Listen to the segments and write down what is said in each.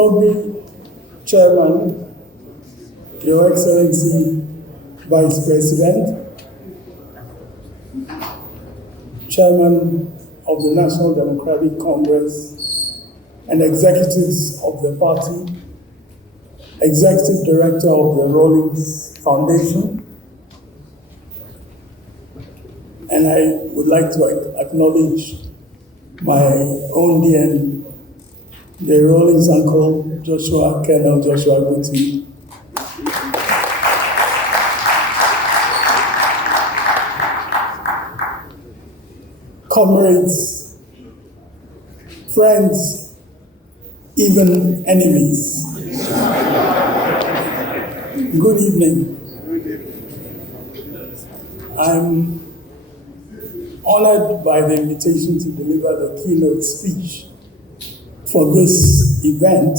Toby, Chairman, Your Excellency, Vice President, Chairman of the National Democratic Congress, and executives of the party, Executive Director of the Rawlings Foundation, and I would like to acknowledge my own the Rawlings uncle, Colonel Joshua Guti. Comrades, friends, even enemies. Good evening. I'm honored by the invitation to deliver the keynote speech for this event.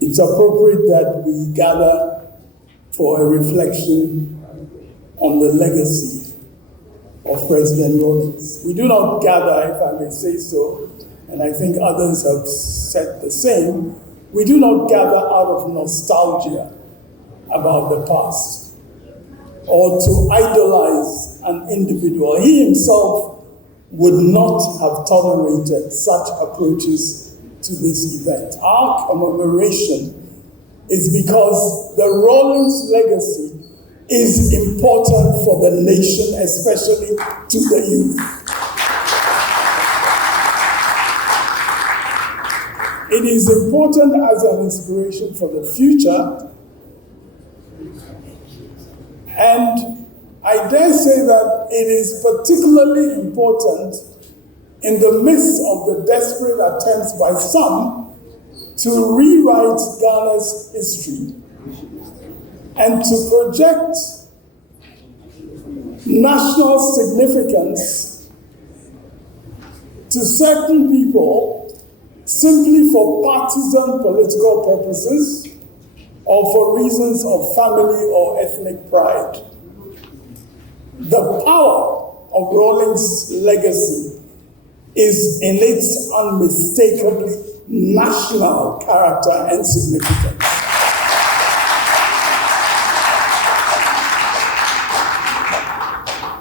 It's appropriate that we gather for a reflection on the legacy of President Rawlings. We do not gather, if I may say so, and I think others have said the same, we do not gather out of nostalgia about the past or to idolize an individual. He himself would not have tolerated such approaches to this event. Our commemoration is because the Rawlings legacy is important for the nation, especially to the youth. It is important as an inspiration for the future, and I dare say that it is particularly important in the midst of the desperate attempts by some to rewrite Ghana's history and to project national significance to certain people simply for partisan political purposes or for reasons of family or ethnic pride. The power of Rawlings' legacy is in its unmistakably national character and significance.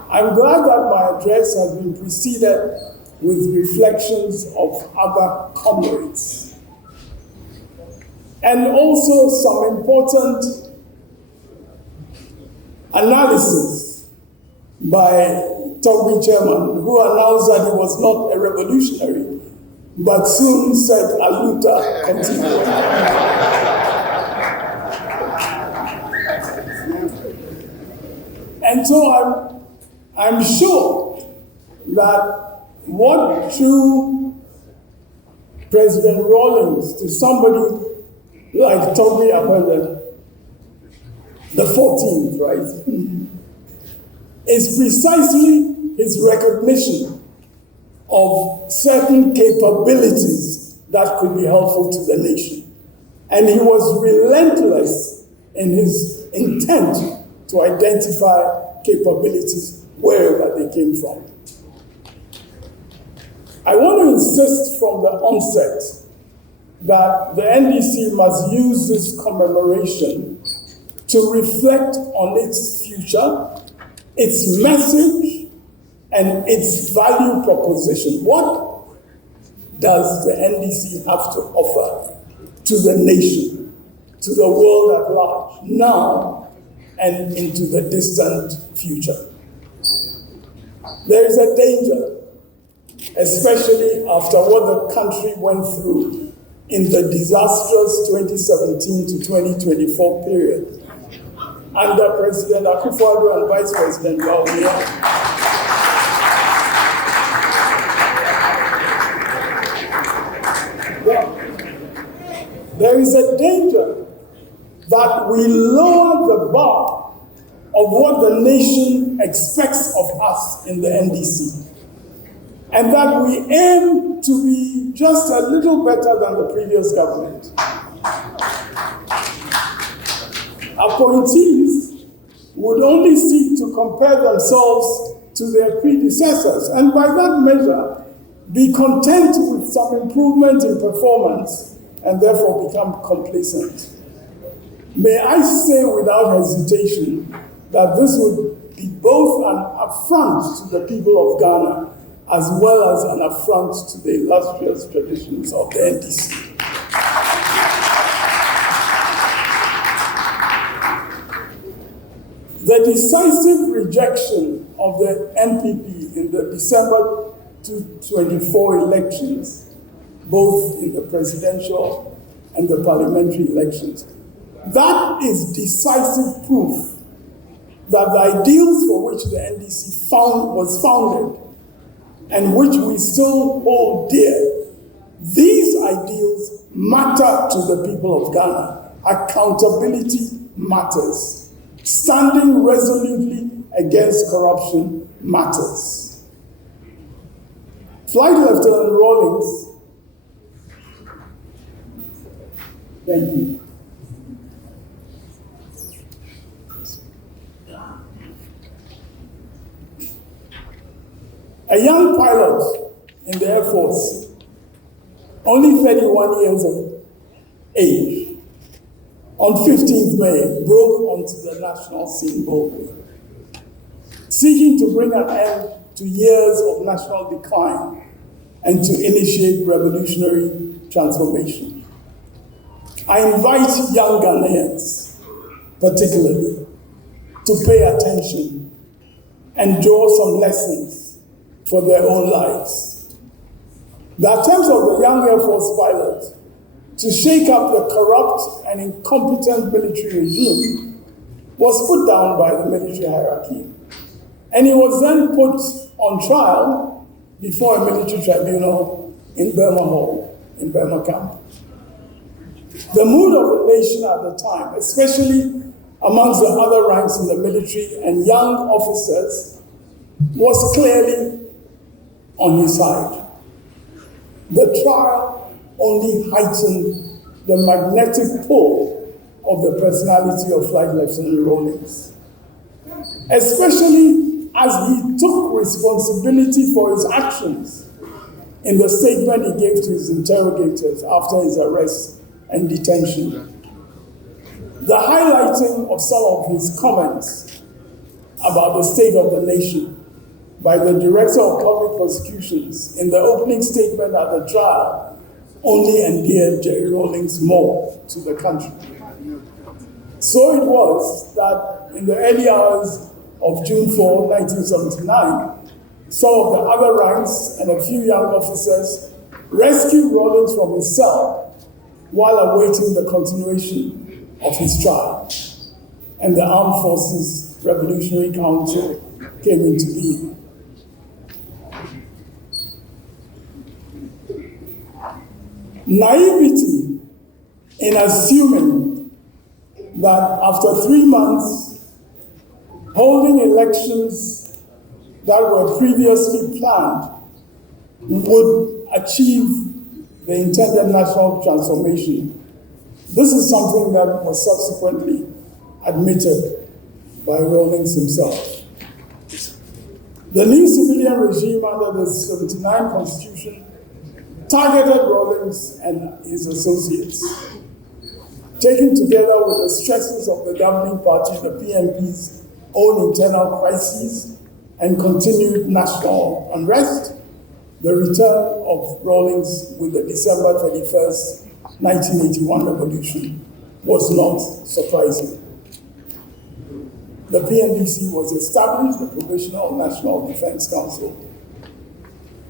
I'm glad that my address has been preceded with reflections of other comrades, and also some important analysis by Toby Chairman, who announced that he was not a revolutionary, but soon said Aluta continued. And so I'm sure that what drew President Rawlings to somebody like Toby upon the 14th, right, is precisely his recognition of certain capabilities that could be helpful to the nation. And he was relentless in his intent to identify capabilities wherever they came from. I want to insist from the onset that the NDC must use this commemoration to reflect on its future, its message, and its value proposition. What does the NDC have to offer to the nation, to the world at large, now and into the distant future? There is a danger, especially after what the country went through in the disastrous 2017 to 2024 period under President Akufo-Addo and Vice President Rawlings. There is a danger that we lower the bar of what the nation expects of us in the NDC, and that we aim to be just a little better than the previous government. Appointees would only seek to compare themselves to their predecessors, and by that measure, be content with some improvement in performance, and therefore become complacent. May I say without hesitation that this would be both an affront to the people of Ghana as well as an affront to the illustrious traditions of the NDC. The decisive rejection of the NPP in the December 2024 elections, both in the presidential and the parliamentary elections, that is decisive proof that the ideals for which the NDC was founded and which we still hold dear, these ideals matter to the people of Ghana. Accountability matters. Standing resolutely against corruption matters. Flight Lieutenant Rawlings, thank you. A young pilot in the Air Force, only 31 years of age, on 15th May, broke onto the national scene boldly, seeking to bring an end to years of national decline and to initiate revolutionary transformation. I invite young Ghanaians, particularly, to pay attention and draw some lessons for their own lives. The attempts of the young Air Force pilot to shake up the corrupt and incompetent military regime was put down by the military hierarchy. And he was then put on trial before a military tribunal in Burma Hall, in Burma Camp. The mood of the nation at the time, especially amongst the other ranks in the military and young officers, was clearly on his side. The trial only heightened the magnetic pull of the personality of Flight Lieutenant Rawlings, especially as he took responsibility for his actions in the statement he gave to his interrogators after his arrest and detention. The highlighting of some of his comments about the state of the nation by the Director of Public Prosecutions in the opening statement at the trial only endeared Jerry Rawlings more to the country. So it was that in the early hours of June 4, 1979, some of the other ranks and a few young officers rescued Rawlings from his cell while awaiting the continuation of his trial. And the Armed Forces Revolutionary Council came into being. Naivety in assuming that after 3 months, holding elections that were previously planned would achieve the intended national transformation. This is something that was subsequently admitted by Rawlings himself. The new civilian regime under the 79 Constitution targeted Rawlings and his associates. Taken together with the stresses of the governing party, the PNP's own internal crises, and continued national unrest, the return of Rawlings with the December 31st, 1981 revolution was not surprising. The PNDC was established, the Provisional National Defense Council,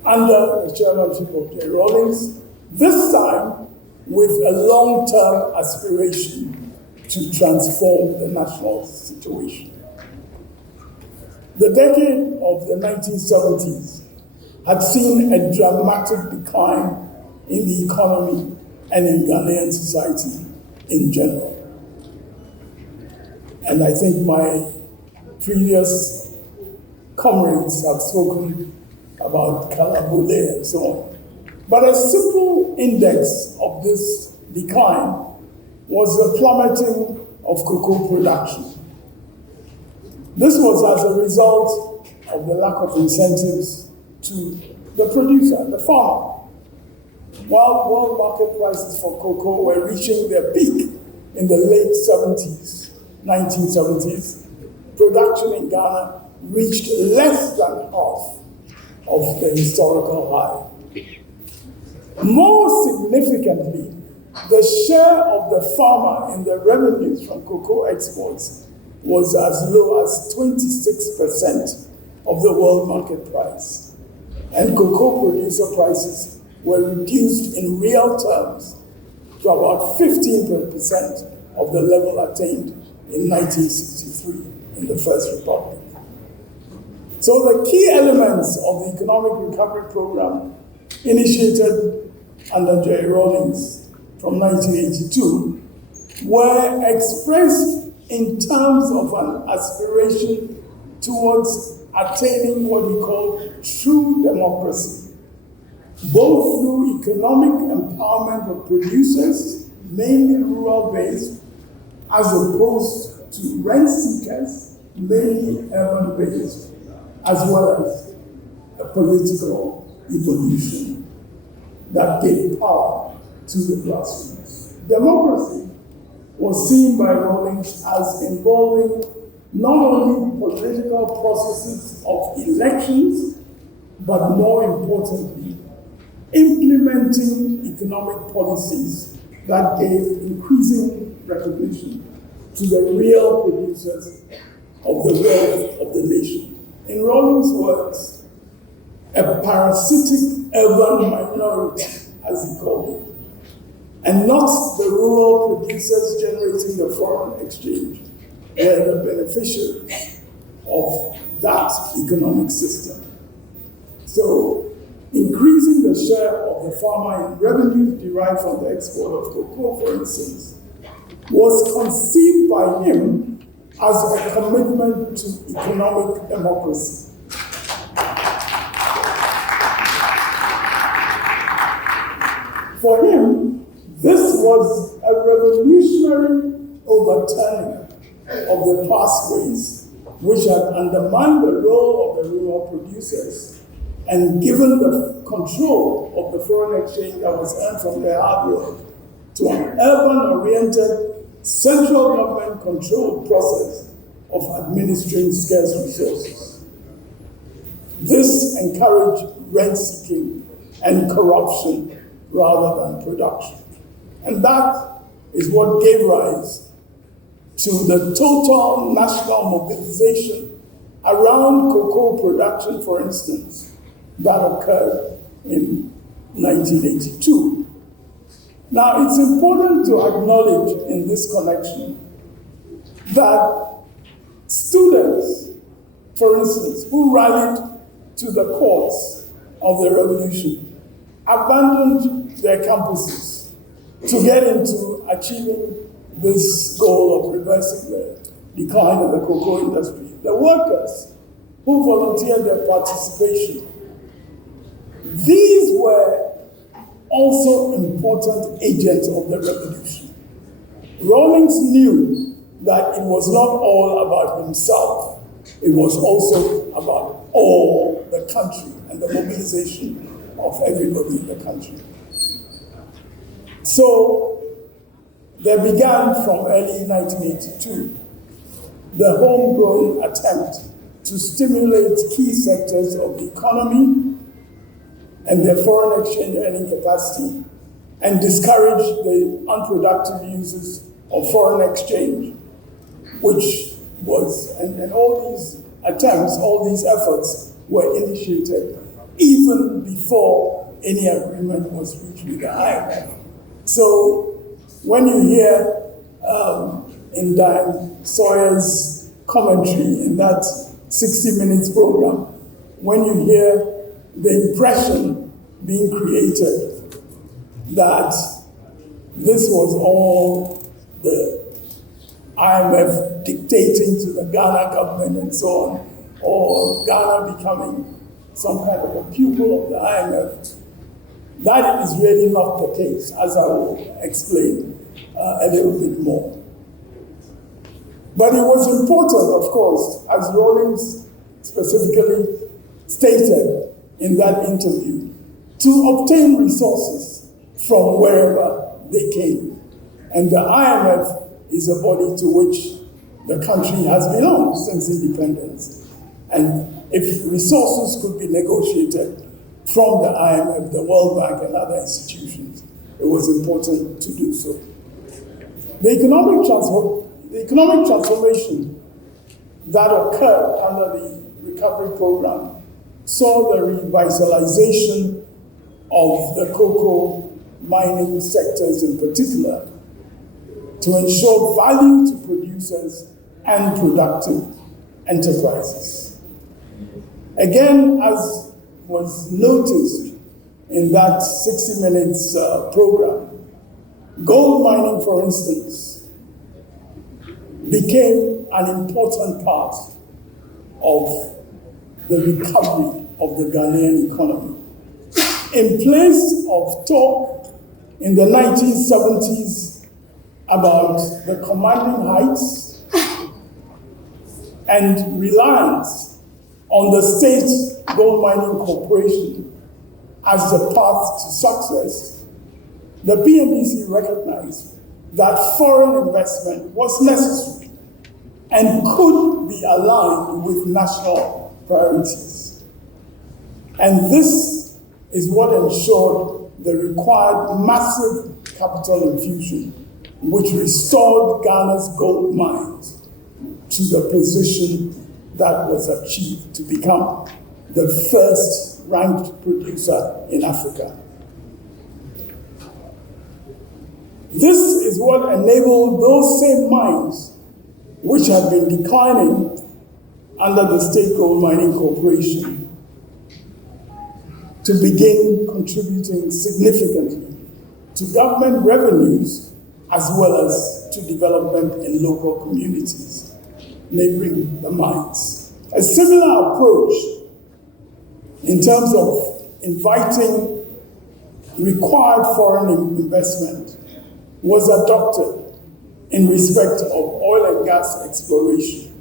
under the chairmanship of J. Rawlings, this time with a long-term aspiration to transform the national situation. The decade of the 1970s had seen a dramatic decline in the economy and in Ghanaian society in general. And I think my previous comrades have spoken about Kalabule and so on. But a simple index of this decline was the plummeting of cocoa production. This was as a result of the lack of incentives to the producer, the farmer. While world market prices for cocoa were reaching their peak in the late 70s, 1970s, production in Ghana reached less than half of the historical high. More significantly, the share of the farmer in the revenues from cocoa exports was as low as 26% of the world market price, and cocoa producer prices were reduced in real terms to about 15% of the level attained in 1963 in the First Republic. So the key elements of the economic recovery program initiated under J. Rawlings from 1982 were expressed in terms of an aspiration towards attaining what he called true democracy, both through economic empowerment of producers, mainly rural-based, as opposed to rent seekers, mainly urban-based, as well as a political evolution that gave power to the grassroots. Democracy was seen by Rawlings as involving not only political processes of elections, but more importantly, implementing economic policies that gave increasing recognition to the real producers of the wealth of the nation. In Rawlings' words, a parasitic urban minority, as he called it, and not the rural producers generating the foreign exchange, were the beneficiaries of that economic system. So, increasing the share of the farmer in revenues derived from the export of cocoa, for instance, was conceived by him as a commitment to economic democracy. For him, this was a revolutionary overturning of the past ways, which had undermined the role of the rural producers and given the control of the foreign exchange that was earned from their hard work to an urban-oriented, central government-controlled process of administering scarce resources. This encouraged rent-seeking and corruption rather than production. And that is what gave rise to the total national mobilization around cocoa production, for instance, that occurred in 1982. Now, it's important to acknowledge in this connection that students, for instance, who rallied to the cause of the revolution, abandoned their campuses to get into achieving this goal of reversing the decline of the cocoa industry. The workers who volunteered their participation, these were also important agents of the revolution. Rawlings knew that it was not all about himself, it was also about all the country and the mobilization of everybody in the country. So there began from early 1982 the homegrown attempt to stimulate key sectors of the economy and their foreign exchange earning capacity and discourage the unproductive uses of foreign exchange, which was, and all these attempts, all these efforts were initiated even before any agreement was reached with the IMF. So when you hear in Diane Sawyer's commentary in that 60 Minutes program, when you hear the impression being created that this was all the IMF dictating to the Ghana government and so on, or Ghana becoming some kind of a pupil of the IMF, that is really not the case, as I will explain a little bit more. But it was important, of course, as Rawlings specifically stated, in that interview to obtain resources from wherever they came. And the IMF is a body to which the country has belonged since independence. And if resources could be negotiated from the IMF, the World Bank, and other institutions, it was important to do so. The economic transformation that occurred under the recovery program saw the revitalization of the cocoa mining sectors in particular to ensure value to producers and productive enterprises. Again, as was noticed in that 60 Minutes program, gold mining, for instance, became an important part of the recovery of the Ghanaian economy. In place of talk in the 1970s about the commanding heights and reliance on the state gold mining corporation as the path to success, the PMDC recognized that foreign investment was necessary and could be aligned with national priorities. And this is what ensured the required massive capital infusion, which restored Ghana's gold mines to the position that was achieved to become the first ranked producer in Africa. This is what enabled those same mines, which had been declining under the State Gold Mining Corporation, to begin contributing significantly to government revenues as well as to development in local communities neighboring the mines. A similar approach in terms of inviting required foreign investment was adopted in respect of oil and gas exploration.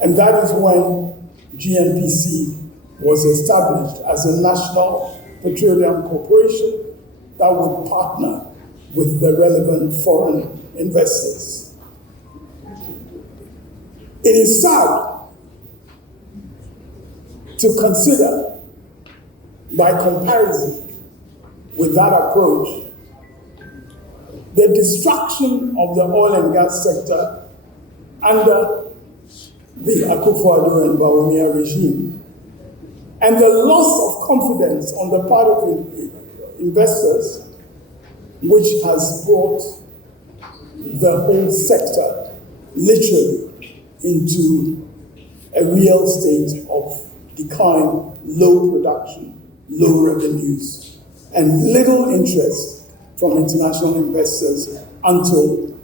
And that is when GNPC was established as a national petroleum corporation that would partner with the relevant foreign investors. It is sad to consider, by comparison with that approach, the destruction of the oil and gas sector under the Akufo-Addo and Bawumia regime, and the loss of confidence on the part of investors, which has brought the whole sector literally into a real state of decline, low production, low revenues, and little interest from international investors until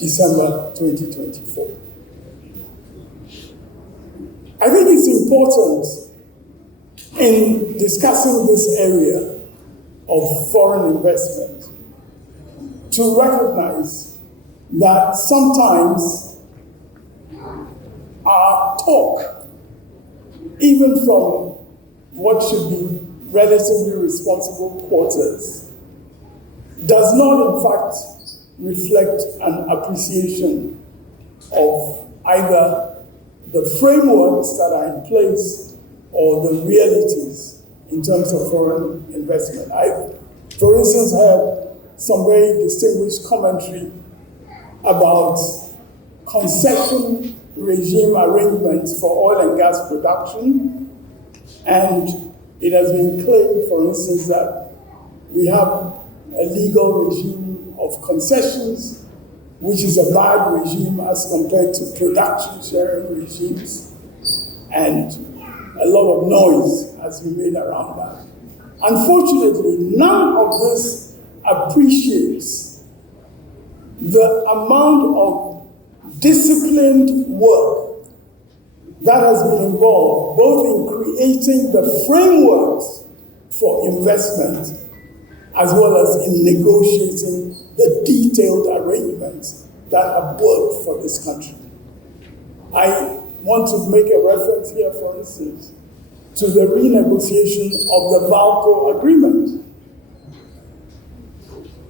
December 2024. I think it's important in discussing this area of foreign investment to recognize that sometimes our talk, even from what should be relatively responsible quarters, does not in fact reflect an appreciation of either the frameworks that are in place or the realities in terms of foreign investment. I, for instance, heard some very distinguished commentary about concession regime arrangements for oil and gas production, and it has been claimed, for instance, that we have a legal regime of concessions, which is a bad regime as compared to production sharing regimes, and a lot of noise has been made around that. Unfortunately, none of this appreciates the amount of disciplined work that has been involved, both in creating the frameworks for investment as well as in negotiating the detailed arrangements that have worked for this country. I want to make a reference here, for instance, to the renegotiation of the VALCO agreement.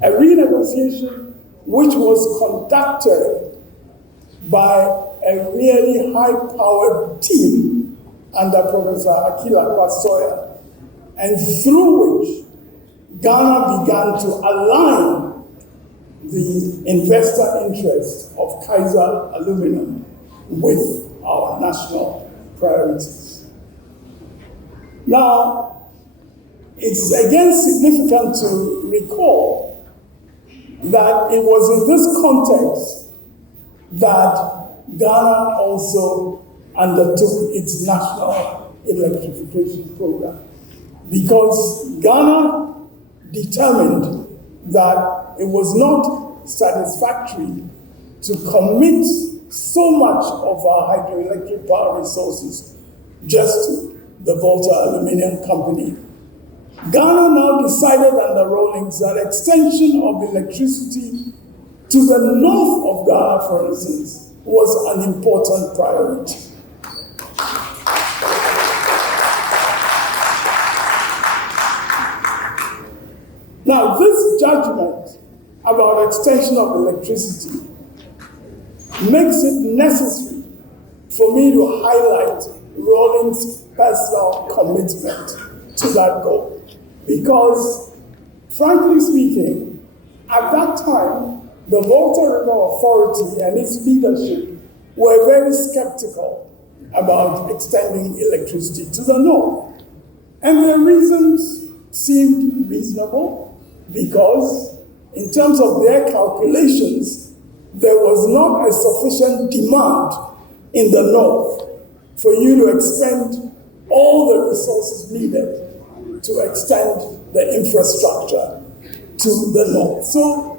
A renegotiation which was conducted by a really high-powered team under Professor Akila Kwasoya, and through which Ghana began to align the investor interest of Kaiser Aluminum with our national priorities. Now, it's again significant to recall that it was in this context that Ghana also undertook its national electrification program, because Ghana determined that it was not satisfactory to commit so much of our hydroelectric power resources just to the Volta Aluminium Company. Ghana now decided under Rawlings that extension of electricity to the north of Ghana, for instance, was an important priority. Now, this judgment about extension of electricity makes it necessary for me to highlight Rawlings' personal commitment to that goal. Because, frankly speaking, at that time, the Volta River Authority and its leadership were very skeptical about extending electricity to the north. And their reasons seemed reasonable, because in terms of their calculations, there was not a sufficient demand in the north for you to expend all the resources needed to extend the infrastructure to the north. So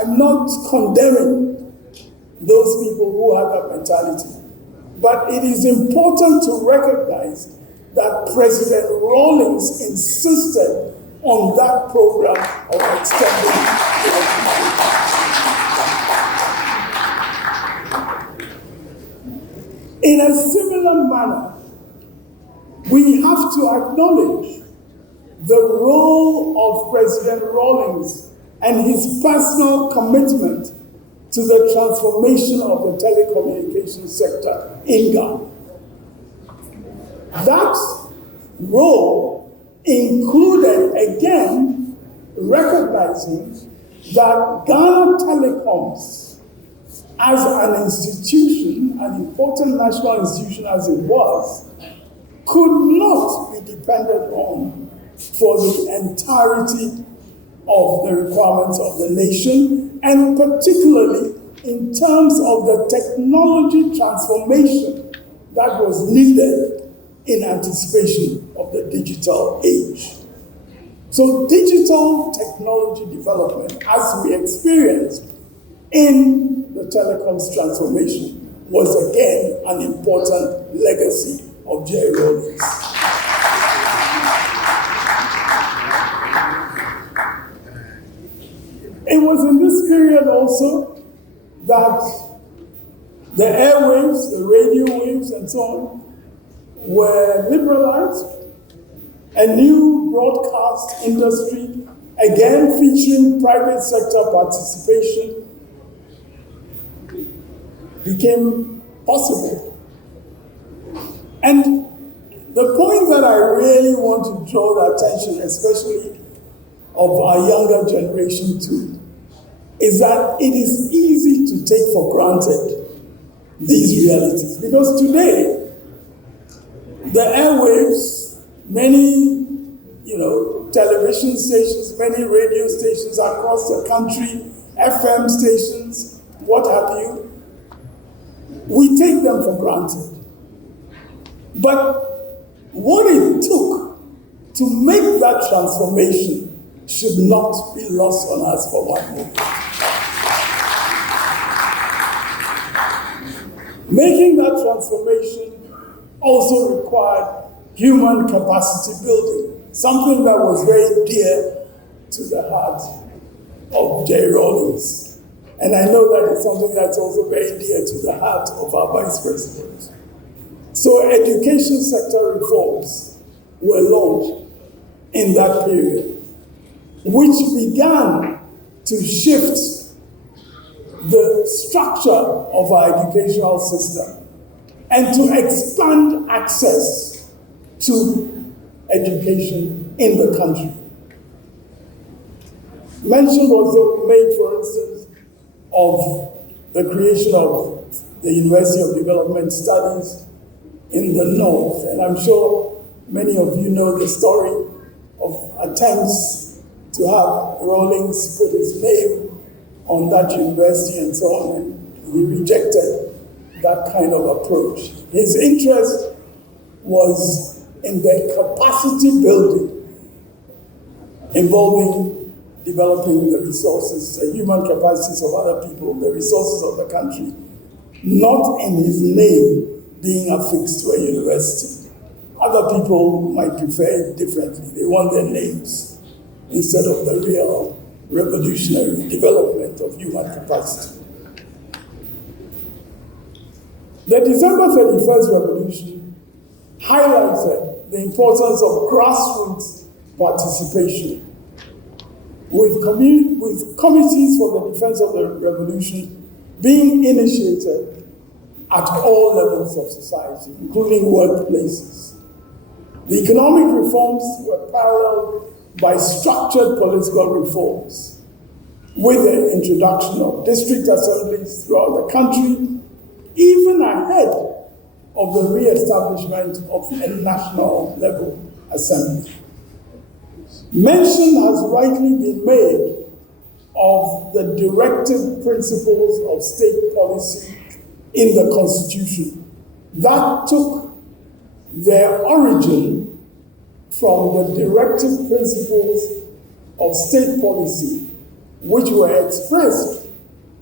I'm not condemning those people who have that mentality, but it is important to recognize that President Rawlings insisted on that program of extending electricity. In a similar manner, we have to acknowledge the role of President Rawlings and his personal commitment to the transformation of the telecommunications sector in Ghana. That role included, again, recognizing that Ghana Telecoms, as an institution, an important national institution as it was, could not be depended on for the entirety of the requirements of the nation, and particularly in terms of the technology transformation that was needed in anticipation of the digital age. So digital technology development, as we experienced in the telecoms transformation, was again an important legacy of J. Rawlings. It was in this period also that the airwaves, the radio waves and so on, were liberalized. A new broadcast industry, again featuring private sector participation, became possible. And the point that I really want to draw the attention, especially of our younger generation to, is that it is easy to take for granted these realities. Because today, the airwaves, many, television stations, many radio stations across the country, FM stations, what have you, we take them for granted. But what it took to make that transformation should not be lost on us for one moment. Making that transformation also required human capacity building, something that was very dear to the heart of J. Rawlings. And I know that it's something that's also very dear to the heart of our Vice President. So education sector reforms were launched in that period, which began to shift the structure of our educational system and to expand access to education in the country. Mention was made, for instance, of the creation of the University of Development Studies in the North, and I'm sure many of you know the story of attempts to have Rawlings put his name on that university and so on, and he rejected that kind of approach. His interest was in the capacity building involving developing the resources, the human capacities of other people, the resources of the country, not in his name being affixed to a university. Other people might prefer it differently. They want their names instead of the real revolutionary development of human capacity. The December 31st revolution highlighted the importance of grassroots participation, with committees for the defense of the revolution being initiated at all levels of society, including workplaces. The economic reforms were paralleled by structured political reforms, with the introduction of district assemblies throughout the country, even ahead of the re-establishment of a national level assembly. Mention has rightly been made of the directive principles of state policy in the Constitution that took their origin from the directive principles of state policy, which were expressed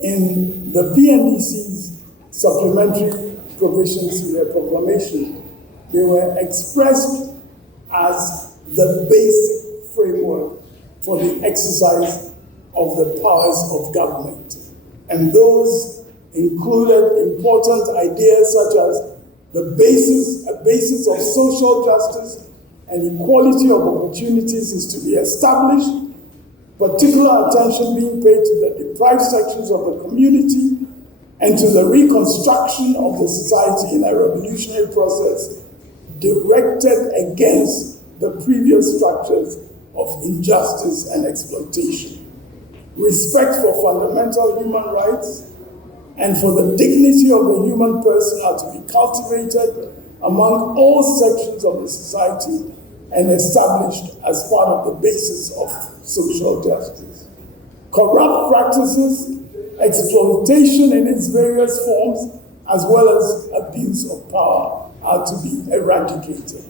in the PNDC's supplementary provisions to their proclamation. They were expressed as the basic framework for the exercise of the powers of government. And those included important ideas such as a basis of social justice and equality of opportunities is to be established, particular attention being paid to the deprived sections of the community and to the reconstruction of the society in a revolutionary process directed against the previous structures of injustice and exploitation. Respect for fundamental human rights and for the dignity of the human person are to be cultivated among all sections of the society and established as part of the basis of social justice. Corrupt practices, exploitation in its various forms, as well as abuse of power are to be eradicated.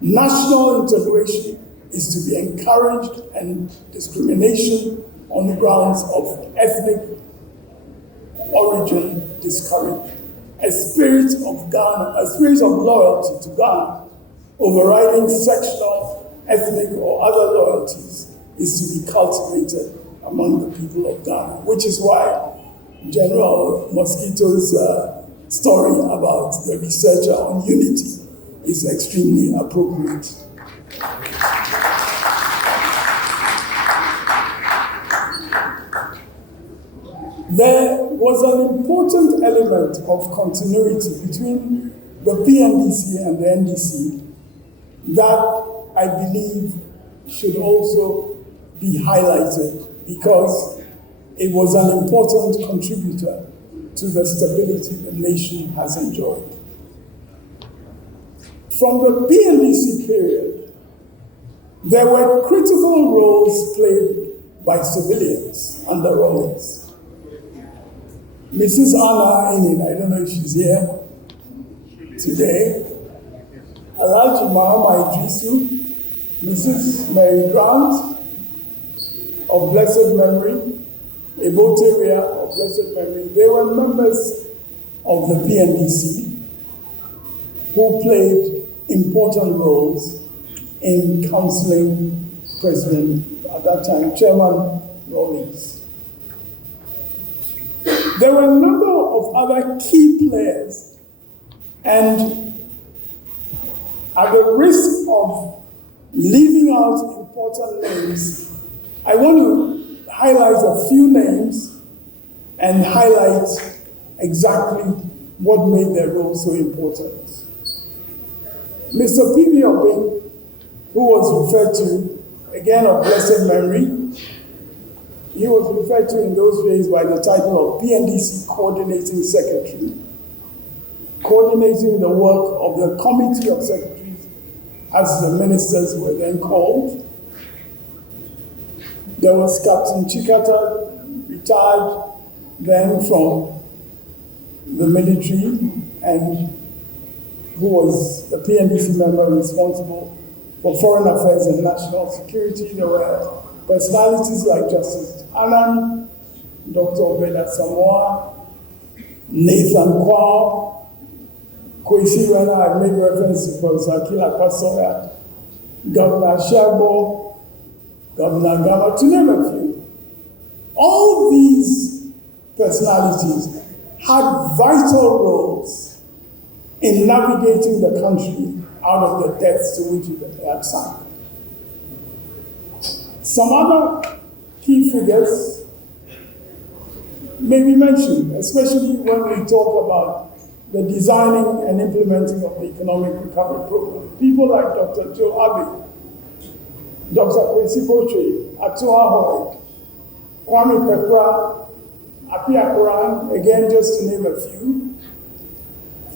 National integration is to be encouraged and discrimination on the grounds of ethnic origin discouraged. A spirit of loyalty to Ghana, overriding sectional, ethnic, or other loyalties, is to be cultivated among the people of Ghana, which is why General Mosquito's story about the researcher on unity is extremely appropriate. There was an important element of continuity between the PNDC and the NDC that I believe should also be highlighted because it was an important contributor to the stability the nation has enjoyed. From the PNDC period, there were critical roles played by civilians under Rawlings. Mrs. Anna Inin, I don't know if she's here today, Alhaji Mahama Idrisu, Mrs. Mary Grant of blessed memory, Eboteria of blessed memory, they were members of the PNDC who played important roles in counseling President, at that time, Chairman Rawlings. There were a number of other key players, and At the risk of leaving out important names, I want to highlight a few names and highlight exactly what made their role so important. Mr. P.B. Obeng, who was referred to, again of blessed memory, he was referred to in those days by the title of PNDC Coordinating Secretary, coordinating the work of the Committee of Secretaries, as the ministers were then called. There was Captain Tsikata, retired then from the military, and who was the PNDC member responsible for foreign affairs and national security. There were personalities like Justice Annan, Dr. Obeda Samoa, Nathan Kwao, Kwesi Rena, I made reference to Professor Akila Kasoya, Governor Shabo, Governor Gama, to name a few. All these personalities had vital roles in navigating the country out of the depths to which it had sunk. Some other key figures may be mentioned, especially when we talk about the designing and implementing of the economic recovery program. People like Dr. Joe Abe, Dr. Kwesi Botre, Atua Hoy, Kwame Pepra, Apia Koran, again, just to name a few.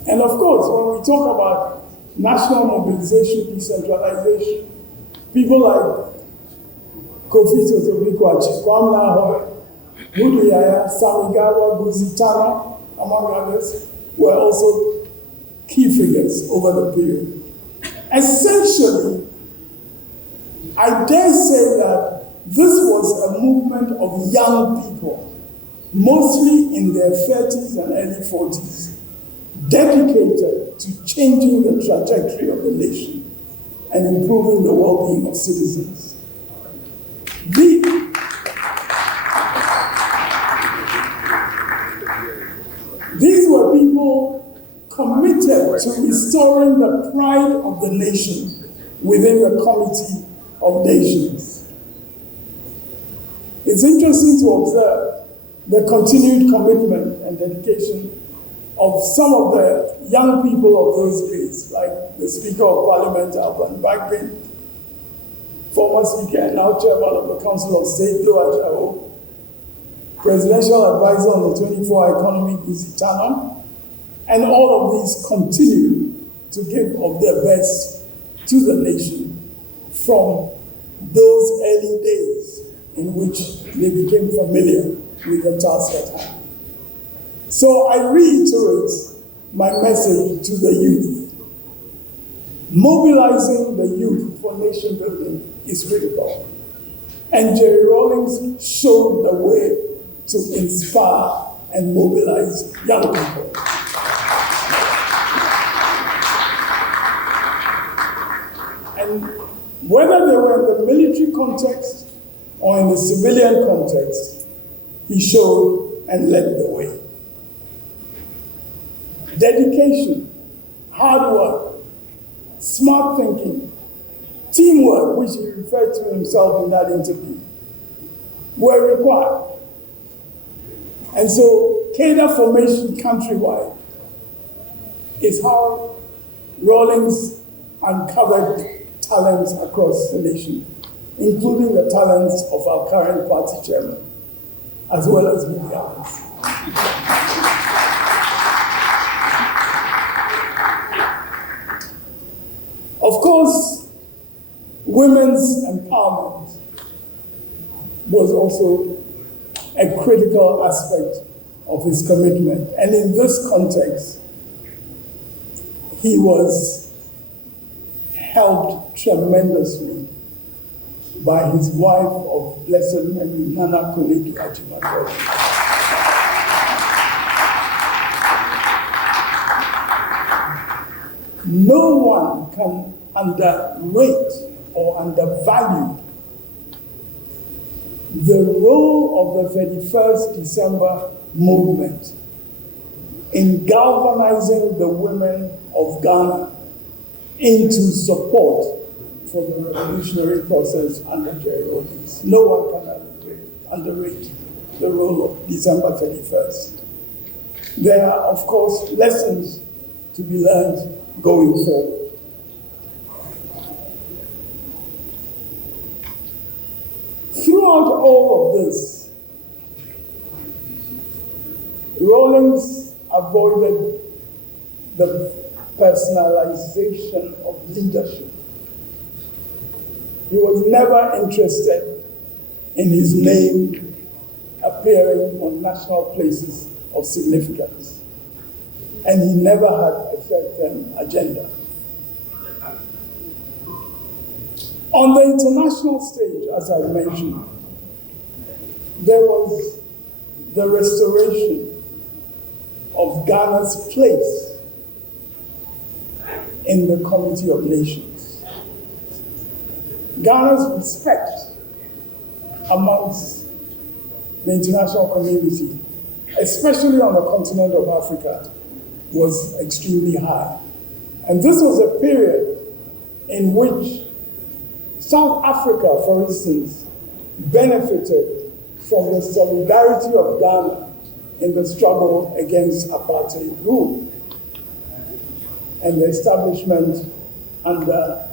And of course, when we talk about national mobilization, decentralization, people like Kofi Totobikwachi, Kwame Nahoe, Mudu Yaya, Samigawa, Guzitana, among others, were also key figures over the period. Essentially, I dare say that this was a movement of young people, mostly in their 30s and early 40s, dedicated to changing the trajectory of the nation and improving the well-being of citizens. These were people committed to restoring the pride of the nation within the Committee of Nations. It's interesting to observe the continued commitment and dedication of some of the young people of those days, like the Speaker of Parliament, Alban Bagbin, former Speaker and now Chairman of the Council of State, Doa Jao, Presidential Advisor on the 24-hour economy, Guzitana, and all of these continue to give of their best to the nation from those early days in which they became familiar with the task at hand. So I reiterate my message to the youth. Mobilizing the youth for nation building is critical. And Jerry Rawlings showed the way to inspire and mobilize young people. And whether they were in the military context or in the civilian context, he showed and led the way. Dedication, hard work, smart thinking, teamwork, which he referred to himself in that interview, were required. And so, cadre formation countrywide is how Rawlings uncovered talents across the nation, including the talents of our current party chairman, as well as many others. Of course, women's empowerment was also a critical aspect of his commitment. And in this context, he was helped tremendously by his wife of blessed memory, Nana Koneki Ajimadori. No one can underrate or undervalue the role of the 31st December movement in galvanizing the women of Ghana into support for the revolutionary process under Jerry Rawlings. No one can underrate the role of December 31st. There are, of course, lessons to be learned going forward. Throughout all of this, Rawlings avoided the personalization of leadership. He was never interested in his name appearing on national places of significance. And he never had a third-term agenda. On the international stage, as I mentioned, there was the restoration of Ghana's place in the Community of Nations. Ghana's respect amongst the international community, especially on the continent of Africa, was extremely high. And this was a period in which South Africa, for instance, benefited from the solidarity of Ghana in the struggle against apartheid rule and the establishment under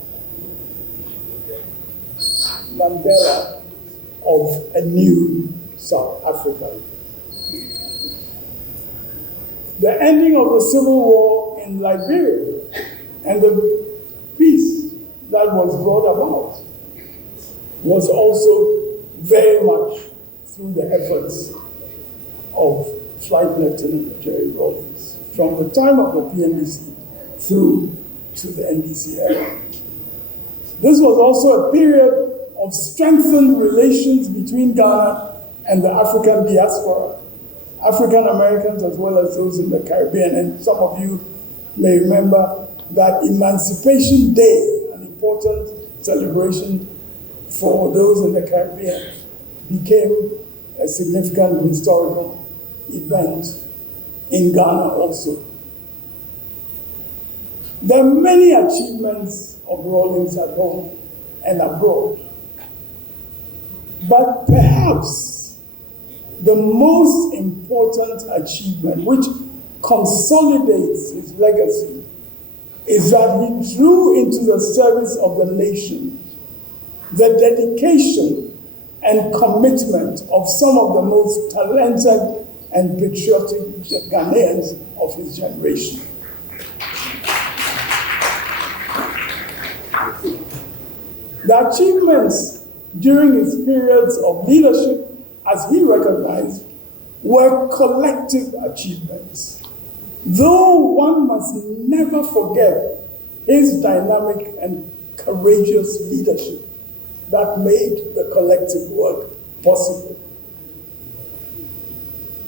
Mandela of a new South Africa. The ending of the civil war in Liberia and the peace that was brought about was also very much through the efforts of Flight Lieutenant Jerry Rawlings, from the time of the PNDC through to the NDC era. This was also a period of strengthened relations between Ghana and the African diaspora, African Americans as well as those in the Caribbean. And some of you may remember that Emancipation Day, an important celebration for those in the Caribbean, became a significant historical event in Ghana also. There are many achievements of Rawlings at home and abroad, but perhaps the most important achievement, which consolidates his legacy, is that he drew into the service of the nation the dedication and commitment of some of the most talented and patriotic Ghanaians of his generation. The achievements during his periods of leadership, as he recognized, were collective achievements. Though one must never forget his dynamic and courageous leadership that made the collective work possible.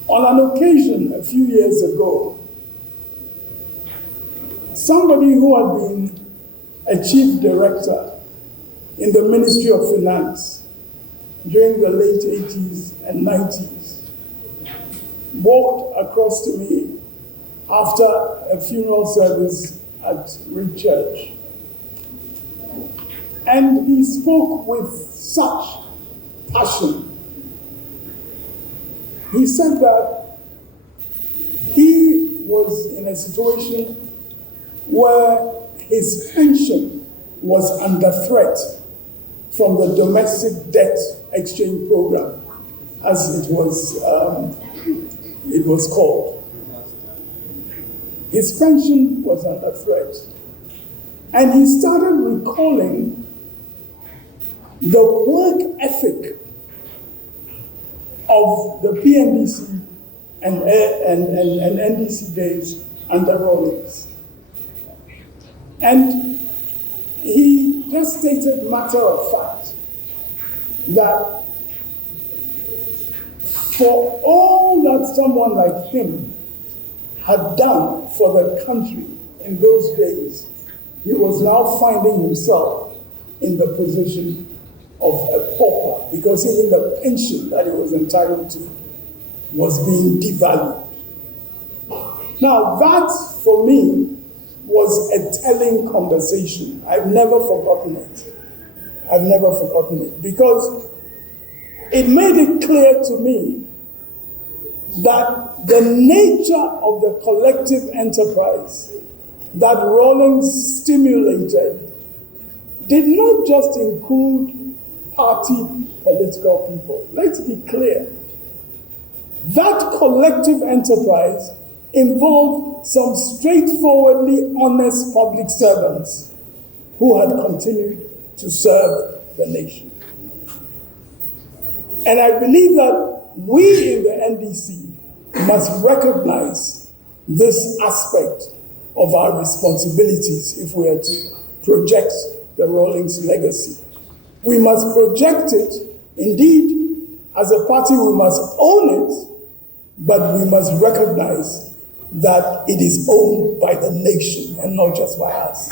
On an occasion a few years ago, somebody who had been a chief director in the Ministry of Finance during the late 80s and 90s walked across to me after a funeral service at Reed Church. And he spoke with such passion. He said that he was in a situation where his pension was under threat from the domestic debt exchange program, as it was called. His pension was under threat. And he started recalling the work ethic of the PNDC and NDC days under Rawlings. And he just stated matter of fact that for all that someone like him had done for the country in those days, he was now finding himself in the position of a pauper, because even the pension that he was entitled to was being devalued. Now that, for me, was a telling conversation. I've never forgotten it. I've never forgotten it because it made it clear to me that the nature of the collective enterprise that Rawlings stimulated did not just include party political people. Let's be clear. That collective enterprise involved some straightforwardly honest public servants who had continued to serve the nation. And I believe that we in the NDC must recognize this aspect of our responsibilities if we are to project the Rawlings legacy. We must project it. Indeed, as a party, we must own it, but we must recognize that it is owned by the nation and not just by us.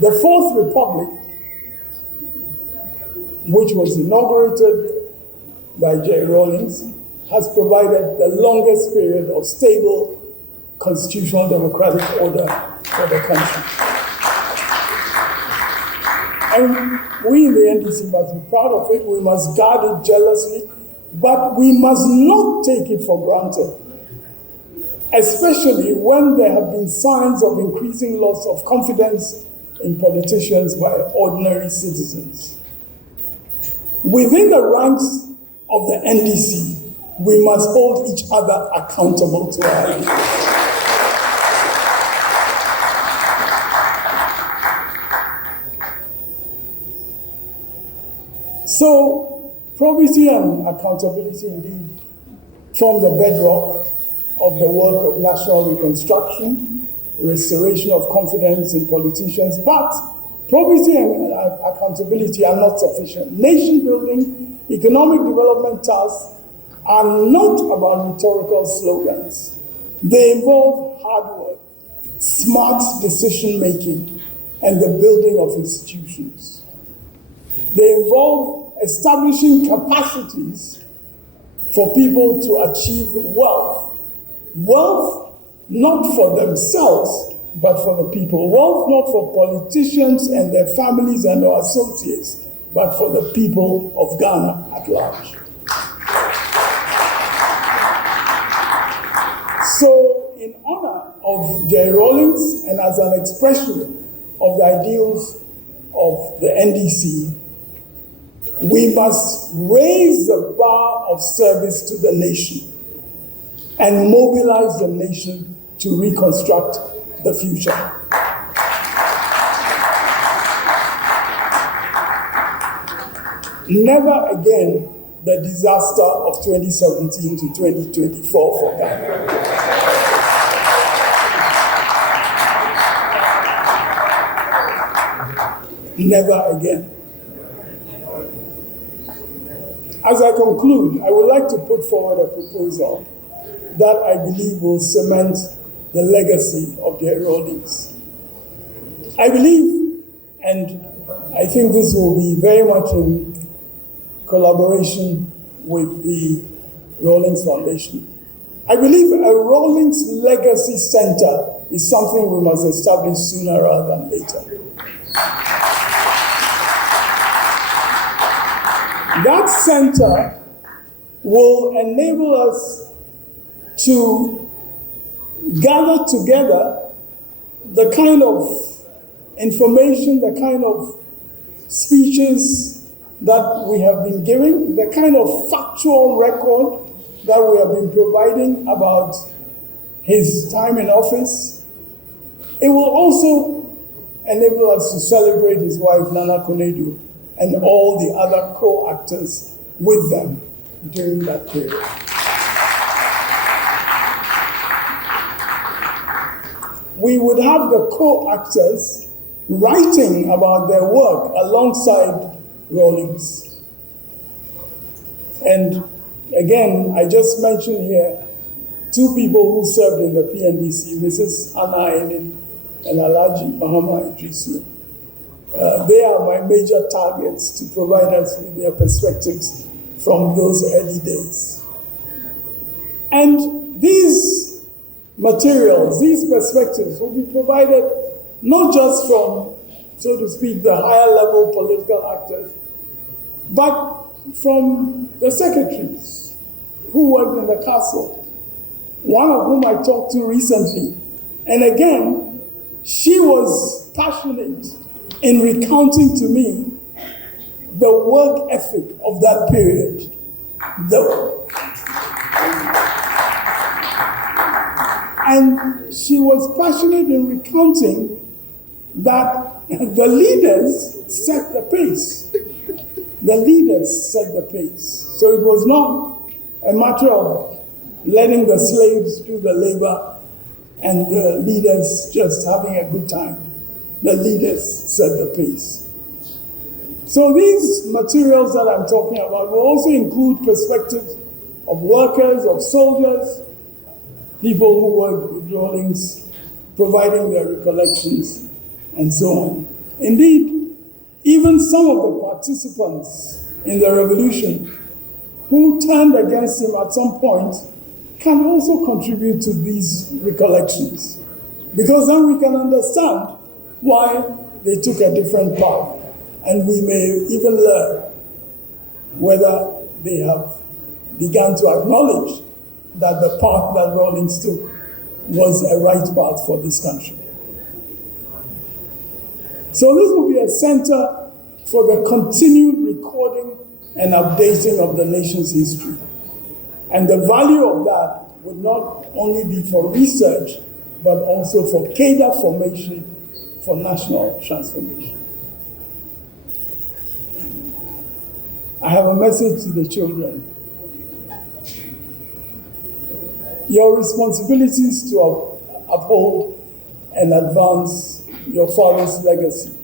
The Fourth Republic, which was inaugurated by J. Rawlings, has provided the longest period of stable constitutional democratic order for the country. And we in the NDC must be proud of it, we must guard it jealously, but we must not take it for granted, especially when there have been signs of increasing loss of confidence in politicians by ordinary citizens. Within the ranks of the NDC, we must hold each other accountable to our ideals. So, probity and accountability indeed form the bedrock of the work of national reconstruction, restoration of confidence in politicians, but probity and accountability are not sufficient. Nation building, economic development tasks are not about rhetorical slogans. They involve hard work, smart decision making, and the building of institutions. They involve establishing capacities for people to achieve wealth. Wealth not for themselves, but for the people. Wealth not for politicians and their families and their associates, but for the people of Ghana at large. So, in honor of J. Rawlings and as an expression of the ideals of the NDC, we must raise the bar of service to the nation and mobilize the nation to reconstruct the future. Never again the disaster of 2017 to 2024 for Ghana. Never again. As I conclude, I would like to put forward a proposal that I believe will cement the legacy of J. Rawlings. I believe, and I think this will be very much in collaboration with the Rawlings Foundation, I believe a Rawlings Legacy Center is something we must establish sooner rather than later. That center will enable us to gather together the kind of information, the kind of speeches that we have been giving, the kind of factual record that we have been providing about his time in office. It will also enable us to celebrate his wife, Nana Konadu, and all the other co-actors with them during that period. We would have the co-actors writing about their work alongside Rawlings. And again, I just mentioned here two people who served in the PNDC, Mrs. Anna Enin and Alhaji Mahama Idrisu. They are my major targets to provide us with their perspectives from those early days. And these materials, these perspectives will be provided not just from, so to speak, the higher level political actors, but from the secretaries who worked in the castle, one of whom I talked to recently. And again, she was passionate in recounting to me the work ethic of that period. And she was passionate in recounting that the leaders set the pace. The leaders set the pace. So it was not a matter of letting the slaves do the labor and the leaders just having a good time. The leaders set the pace. So these materials that I'm talking about will also include perspectives of workers, of soldiers, people who worked with Rawlings, providing their recollections, and so on. Indeed, even some of the participants in the revolution who turned against him at some point can also contribute to these recollections, because then we can understand why they took a different path, and we may even learn whether they have begun to acknowledge that the path that Rawlings took was a right path for this country. So this will be a center for the continued recording and updating of the nation's history. And the value of that would not only be for research, but also for cadre formation for national transformation. I have a message to the children. Your responsibilities to uphold and advance your father's legacy,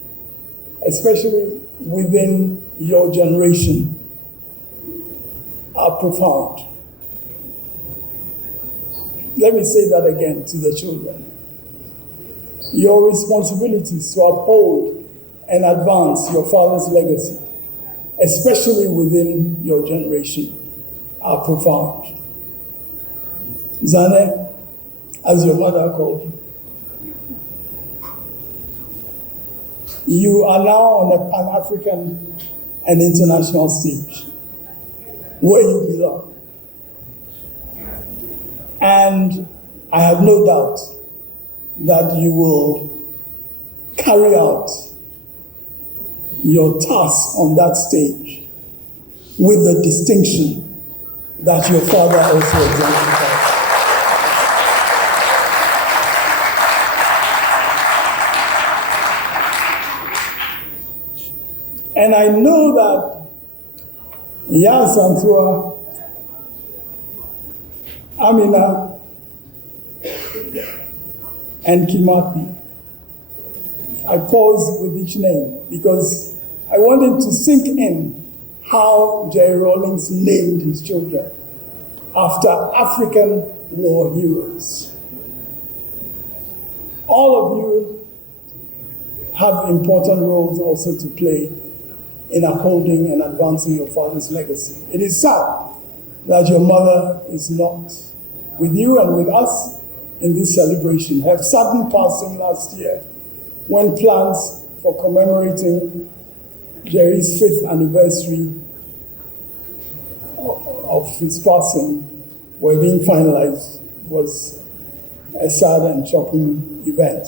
especially within your generation, are profound. Let me say that again to the children. Your responsibilities to uphold and advance your father's legacy, especially within your generation, are profound. Zane, as your mother called you, you are now on a Pan-African and international stage where you belong. And I have no doubt that you will carry out your task on that stage with the distinction that your father also exemplified. And I know that Santua, Amina, and Kimapi, I pause with each name because I wanted to sink in how Jerry Rawlings named his children after African war heroes. All of you have important roles also to play in upholding and advancing your father's legacy. It is sad that your mother is not with you and with us in this celebration. Her sudden passing last year, when plans for commemorating Jerry's 5th anniversary of his passing were being finalized, was a sad and shocking event.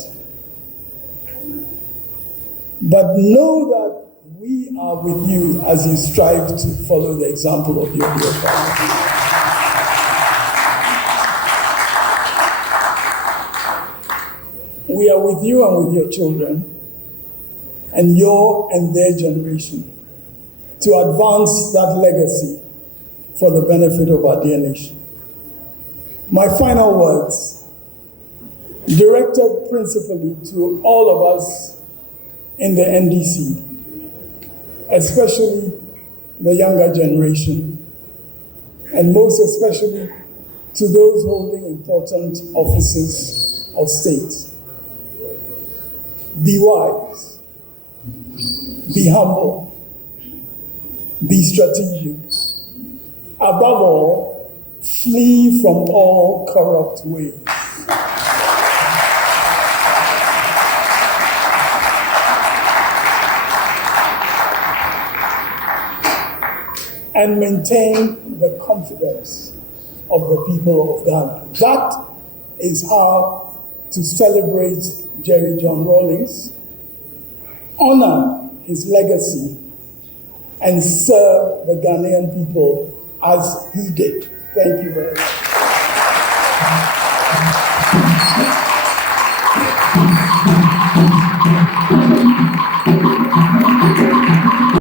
But know that we are with you as you strive to follow the example of your dear father. We are with you and with your children and your and their generation to advance that legacy for the benefit of our dear nation. My final words, directed principally to all of us in the NDC, especially the younger generation, and most especially to those holding important offices of state. Be wise, be humble, be strategic. Above all, flee from all corrupt ways. And maintain the confidence of the people of Ghana. That is how to celebrate Jerry John Rawlings, honor his legacy, and serve the Ghanaian people as he did. Thank you very much.